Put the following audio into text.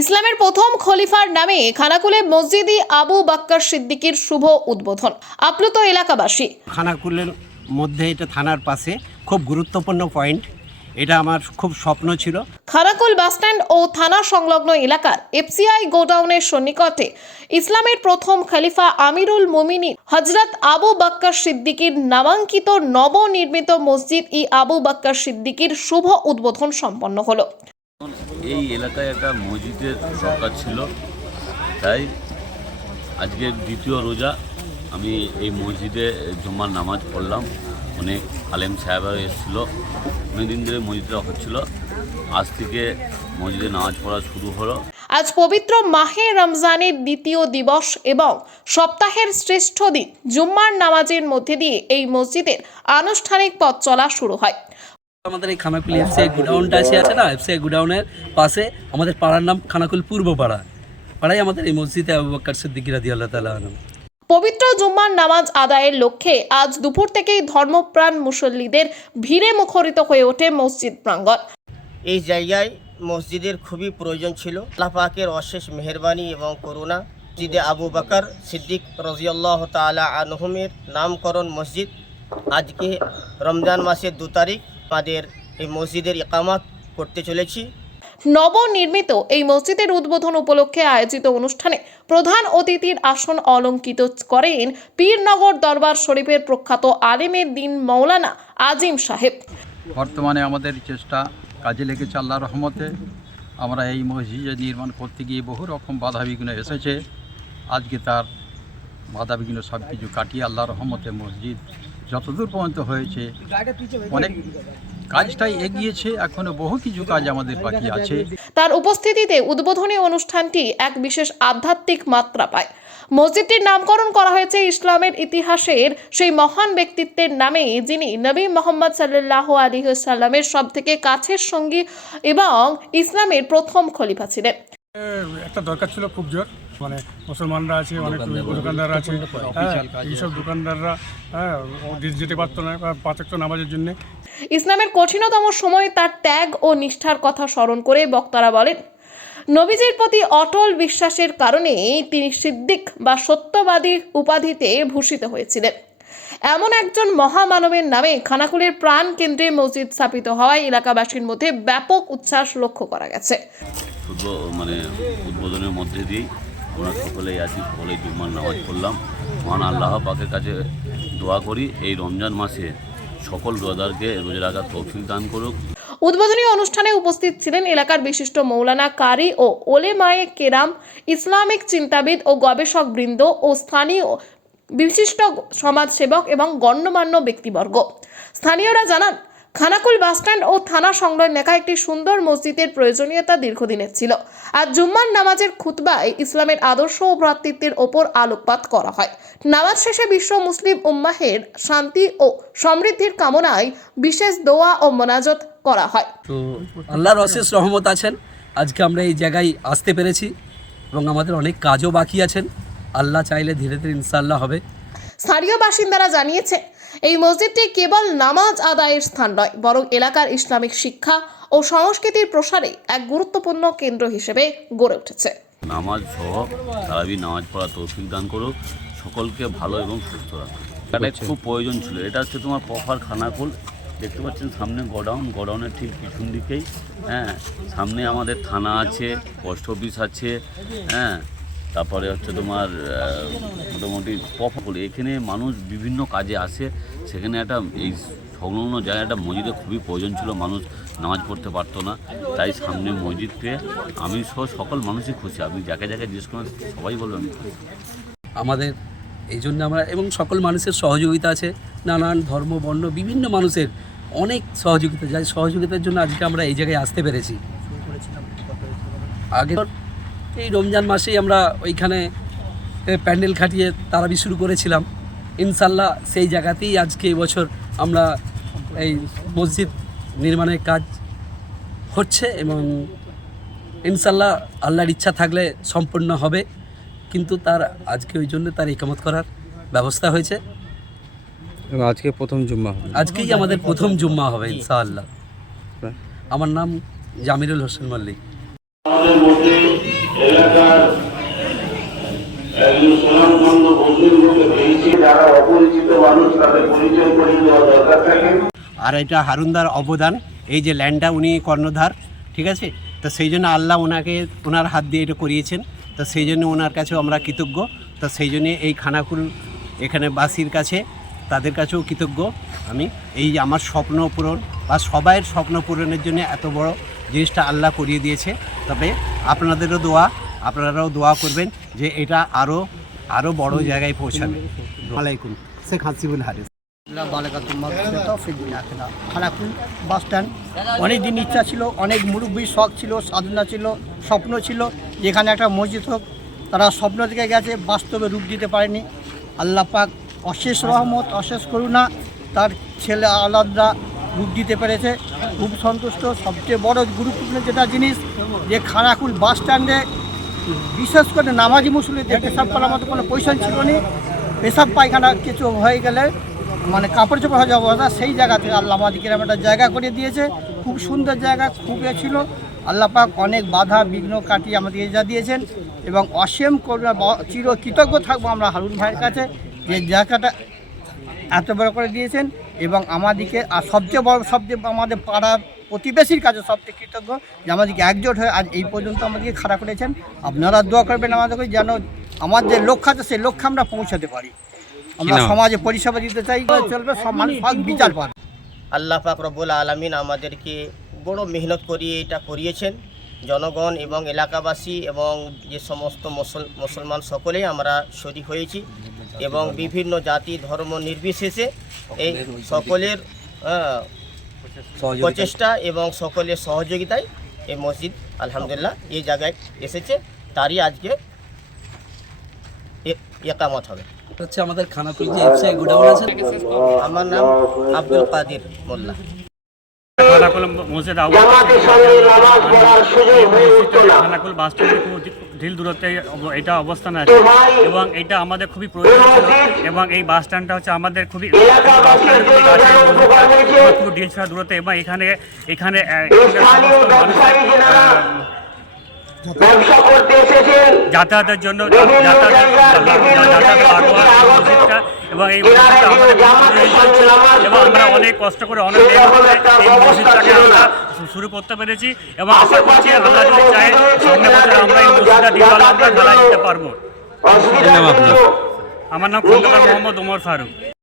ইসলামের প্রথম খলিফার নামে খানাকুলে মসজিদে আবু বাক্কার সিদ্দিকীর শুভ উদ্বোধন। আপ্লুত এলাকাবাসী। খানাকুলের মধ্যে এটা থানার পাশে খুব গুরুত্বপূর্ণ পয়েন্ট। এটা আমার খুব স্বপ্ন ছিল। খানাকুল বাসস্ট্যান্ড ও থানা সংলগ্ন এলাকার এফসিআই গোডাউনের সন্নিকটে ইসলামের প্রথম খলিফা আমিরুল মুমিনিন হযরত আবু বাক্কার সিদ্দিকীর নামাঙ্কিত নবনির্মিত মসজিদ আবু বাক্কার সিদ্দিকীর শুভ উদ্বোধন সম্পন্ন হলো। এই এলাকায় একটা মসজিদের দরকার ছিল, তাই আজকে দ্বিতীয় রোজা আমি এই মসজিদে জুম্মার নামাজ পড়লাম। অনেক আলেম সাহেবরা এসেছিল, অনেকদিন ধরে মসজিদটা হচ্ছিল। আজ থেকে মসজিদে নামাজ পড়া শুরু হলো। আজ পবিত্র মাহে রমজানের দ্বিতীয় দিবস এবং সপ্তাহের শ্রেষ্ঠ দিন জুম্মার নামাজের মধ্যে দিয়ে এই মসজিদের আনুষ্ঠানিক পথ চলা শুরু হয়। আমাদের এই খানাকুল এফসিআই গোডাউনটা আছে না, এফসিআই গোডাউনের পাশে আমাদের পাড়ার নাম খানাকুল পূর্ব পাড়া। পাড়ায় আমাদের এই মসজিদে আবু বকর সিদ্দিক রাদিয়াল্লাহু তাআলা আনহু। পবিত্র জুম্মার নামাজ আদায়ের লক্ষ্যে আজ দুপুর থেকেই ধর্মপ্রাণ মুসল্লিদের ভিড়ে মুখরিত হয়ে ওঠে মসজিদ প্রাঙ্গণ। এই জায়গায় মসজিদের খুবই প্রয়োজন ছিল। আল্লাহ পাকের অশেষ মেহেরবানি এবং করুণা, মসজিদে আবু বকর সিদ্দিক রাদিয়াল্লাহু তাআলা আনহুমের নামকরণ মসজিদ। আজকে রমজান মাসের 2 তারিখ আমাদের এই মসজিদের ইকামত করতে চলেছি। নবনির্মিত এই মসজিদের উদ্বোধন উপলক্ষে আয়োজিত অনুষ্ঠানে প্রধান অতিথির আসন অলঙ্কৃত করেন পীরনগর দরবার শরীফের প্রখ্যাত আলেমের দিন মৌলানা আজিম সাহেব। বর্তমানে আমাদের চেষ্টা কাজে লেগেছে আল্লাহর রহমতে। আমরা এই মসজিদ নির্মাণ করতে গিয়ে বহু রকম বাধাবিঘ্ন এসেছে। আজকে তার বাধাবিঘ্ন সব কিছু কাটিয়ে আল্লাহর রহমতে মসজিদ যতদূর পর্যন্ত হয়েছে অনেক কাজটাই এগিয়েছে, এখনো বহু কিছু কাজ আমাদের বাকি আছে। তার উপস্থিতিতে উদ্বোধনী অনুষ্ঠানটি এক বিশেষ আধ্যাত্মিক মাত্রা পায়। মসজিদটির নামকরণ করা হয়েছে ইসলামের ইতিহাসের সেই মহান ব্যক্তিত্বের নামে, যিনি নবী মোহাম্মদ সাল্লাল্লাহু আলাইহি ওয়াসাল্লামের সবথেকে কাছের সঙ্গী এবং ইসলামের প্রথম খলিফা ছিলেন। একটা দরকার ছিল খুব জোর, মানে মুসলমানরা আছে, অনেক দোকানদাররা আছে, এইসব দোকানদাররা যেতে পারতো না পাঁচ ওয়াক্ত নামাজের জন্য। ইসলামের কঠিনতম সময়ে তার ত্যাগ ও নিষ্ঠার কথা স্মরণ করে বক্তারা বলেন, নবীজির প্রতি অটল বিশ্বাসের কারণে তিনি সিদ্দিক বা সত্যবাদী উপাধিতে ভূষিত হয়েছিলেন। এমন একজন মহামানবের নামে খানাকুলের প্রাণ কেন্দ্রে মসজিদ স্থাপিত হওয়ায় এলাকাবাসীর মধ্যে ব্যাপক উচ্ছ্বাস লক্ষ্য করা গেছে। উদ্বোধনের মধ্যে দিয়েই আমরা সকলেই আছি, সকলেই জুম্মার নামাজ পড়লাম। মহান আল্লাহ পাকের কাছে দোয়া করি এই রমজান মাসে সকল রোজাদারকে রোজা রাখার তৌফিক দান করুক। উদ্বোধনী অনুষ্ঠানে উপস্থিত ছিলেন এলাকার বিশিষ্ট মৌলানা কারি ও ওলেমায়ে কেরাম, ইসলামিক চিন্তাবিদ ও গবেষক বৃন্দ ও স্থানীয় বিশিষ্ট সমাজসেবক এবং গণ্যমান্য ব্যক্তিবর্গ। স্থানীয়রা জানান, খানাকুল বাসস্ট্যান্ড ও থানা সংলগ্ন এলাকায় একটি সুন্দর মসজিদের প্রয়োজনীয়তা দীর্ঘদিনের ছিল। আর জুম্মার নামাজের খুতবায় ইসলামের আদর্শ ও ভ্রাতৃত্বের ওপর আলোকপাত করা হয়। নামাজ শেষে বিশ্ব মুসলিম উম্মাহের শান্তি ও সমৃদ্ধির কামনায় বিশেষ দোয়া ও মোনাজাত করা হয়। তো আল্লাহর অশেষ রহমত আছেন, আজকে আমরা এই জায়গায় আসতে পেরেছি এবং আমাদের অনেক কাজও বাকি আছেন। আল্লাহ চাইলে ধীরে ধীরে ইনশাআল্লাহ হবে। স্থানীয় বাসিন্দারা জানিয়েছে, এই মসজিদটি কেবল নামাজ আদায়ের স্থান নয়, বরং এলাকার ইসলামিক শিক্ষা ও সংস্কৃতির প্রসারে এক গুরুত্বপূর্ণ কেন্দ্র হিসেবে গড়ে উঠেছে। নামাজ সহ তারাবি নামাজ পড়া তৌফিক দান করুক, সকলকে ভালো এবং সুস্থ রাখুক। এটা খুব প্রয়োজন ছিল। এটা হচ্ছে তোমার প্রপার খানাকুল, দেখতে পাচ্ছেন সামনে গোডাউনের ঠিক পিছন দিকেই। সামনে আমাদের থানা আছে, পোস্ট অফিস আছে, তারপরে হচ্ছে তোমার মোটামুটি প্রপার এখানে মানুষ বিভিন্ন কাজে আসে। সেখানে একটা এই সংলগ্ন জায়গায় একটা মসজিদে খুবই প্রয়োজন ছিল, মানুষ নামাজ পড়তে পারতো না। তাই সামনে মসজিদ পেয়ে আমি সহ সকল মানুষই খুশি। আপনি যাকে যাকে জিজ্ঞেস করেন সবাই বলবেন আমি খুশি। আমাদের এই জন্য আমরা এবং সকল মানুষের সহযোগিতা আছে, নানান ধর্ম বর্ণ বিভিন্ন মানুষের অনেক সহযোগিতা, যাই সহযোগিতার জন্য আজকে আমরা এই জায়গায় আসতে পেরেছি। আগে এই রমজান মাসেই আমরা ওইখানে প্যান্ডেল খাটিয়ে তারাবি শুরু করেছিলাম। ইনশাল্লাহ সেই জায়গাতেই আজকে এই বছর আমরা এই মসজিদ নির্মাণের কাজ হচ্ছে এবং ইনশাল্লাহ আল্লাহর ইচ্ছা থাকলে সম্পূর্ণ হবে। কিন্তু তার আজকে ওই জন্য তার ইকামত করার ব্যবস্থা হয়েছে। আজকে প্রথম জুম্মা হবে, আজকেই আমাদের প্রথম জুম্মা হবে ইনশাআল্লাহ। আমার নাম জামিরুল হোসেন মল্লিক। আমাদের মধ্যে এলাকার একজন সুনামধন্য বন্ধুকে পেয়েছি, যারা অপরিচিত মানুষ তাদের পরিচয় করে দেওয়া দরকার থাকে। আর এটা হারুনদার অবদান, এই যে ল্যান্ডটা উনি কর্ণধার, ঠিক আছে। তো সেই জন্য আল্লাহ ওনাকে ওনার হাত দিয়ে এটা করিয়েছেন, তো সেই জন্য ওনার কাছেও আমরা কৃতজ্ঞ। তো সেই জন্যে এই খানাকুল এখানে বাসীর কাছে, তাদের কাছেও কৃতজ্ঞ আমি। এই আমার স্বপ্ন পূরণ বা সবাইয়ের স্বপ্ন পূরণের জন্য এত বড় জিনিসটা আল্লাহ করিয়ে দিয়েছে। তবে আপনাদেরও দোয়া, আপনারাও দোয়া করবেন যে এটা আরও বড় জায়গায় পৌঁছাবে। আলাইকুম, শেখ হাসিবুল হারিস। খানাকুল বাস স্ট্যান্ড অনেক দিন ইচ্ছা ছিল, অনেক মুরব্বীর শখ ছিল, সাধনা ছিল, স্বপ্ন ছিল যেখানে একটা মসজিদ হোক। তারা স্বপ্ন থেকে গেছে, বাস্তবে রূপ দিতে পারেনি। আল্লাহ পাক অশেষ রহমত, অশেষ করুণা, তার ছেলে আলাদা রূপ দিতে পেরেছে। খুব সন্তুষ্ট। সবচেয়ে বড় গুরুত্বপূর্ণ যেটা জিনিস, যে খানাকুল বাস স্ট্যান্ডে বিশেষ করে নামাজি মুসলিমদের পেশাব করার মতো কোনো পয়সা ছিল না। পেশাব পায়খানা কিছু হয়ে গেলে মানে কাপড় চোপড় হয়ে যাওয়া অবস্থা, সেই জায়গা থেকে আল্লাহ আমাদেরকে এরকম একটা জায়গা করে দিয়েছে। খুব সুন্দর জায়গা, খুব ছিল। আল্লাহ পাক অনেক বাধা বিঘ্ন কাটিয়ে আমাদেরকে যা দিয়েছেন, এবং অসীম করুণা, চির কৃতজ্ঞ থাকবো আমরা হারুন ভাইয়ের কাছে যে জায়গাটা এত বড় করে দিয়েছেন। এবং আমাদেরকে আর সবচেয়ে আমাদের পাড়ার প্রতিবেশীর কাছে সবচেয়ে কৃতজ্ঞ যে আমাদেরকে একজোট হয়ে আজ এই পর্যন্ত আমাদেরকে খাড়া করেছেন। আপনারা দোয়া করবেন আমাদেরকে, যেন আমার যে লক্ষ্য আছে সেই লক্ষ্যে আমরা পৌঁছাতে পারি। আমরা সমাজে পরিষেবা দিতে চাই, চলবে, সব মানুষ বিচার পাবে। আল্লাহ পাক রব্বুল আলামিন আমাদেরকে বড় মেহনত করিয়ে এটা করিয়েছেন। জনগণ এবং এলাকাবাসী এবং যে সমস্ত মুসলমান সকলেই আমরা শরীক হয়েছি, এবং বিভিন্ন জাতি ধর্ম নির্বিশেষে এই সকলের প্রচেষ্টা এবং সকলের সহযোগিতায় এই মসজিদ আলহামদুলিল্লাহ এই জায়গায় এসেছে। তারই আজকে একামত হবে। হচ্ছে আমাদের খানাকুল যে এফসিআই গোডাউন আছে। আমার নাম আব্দুল কাদির মোল্লা। খানাকুল মসজিদ খানাকুল বাস স্ট্যান্ডের খুব ঢিল দূরত্বে এটা অবস্থান আছে, এবং এটা আমাদের খুবই প্রয়োজন ছিল। এবং এই বাস স্ট্যান্ডটা হচ্ছে আমাদের খুবই খুব ঢিল ছাড়া দূরত্বে, এবং এখানে সমস্ত মানুষের যাতায়াতের জন্য মসজিদটা, এবং এই মসজিদটা আমাদের এবং আমরা অনেক কষ্ট করে অনেক এই মসজিদটাকে আমরা শুরু করতে পেরেছি, এবং আশা করছি আল্লাহ যদি চাই সামনে বছর আমরা এই মসজিদটা দিওয়ালা আমরা ঢালাই দিতে পারবো। আমার নাম খন্দকার মোহাম্মদ ওমর ফারুক।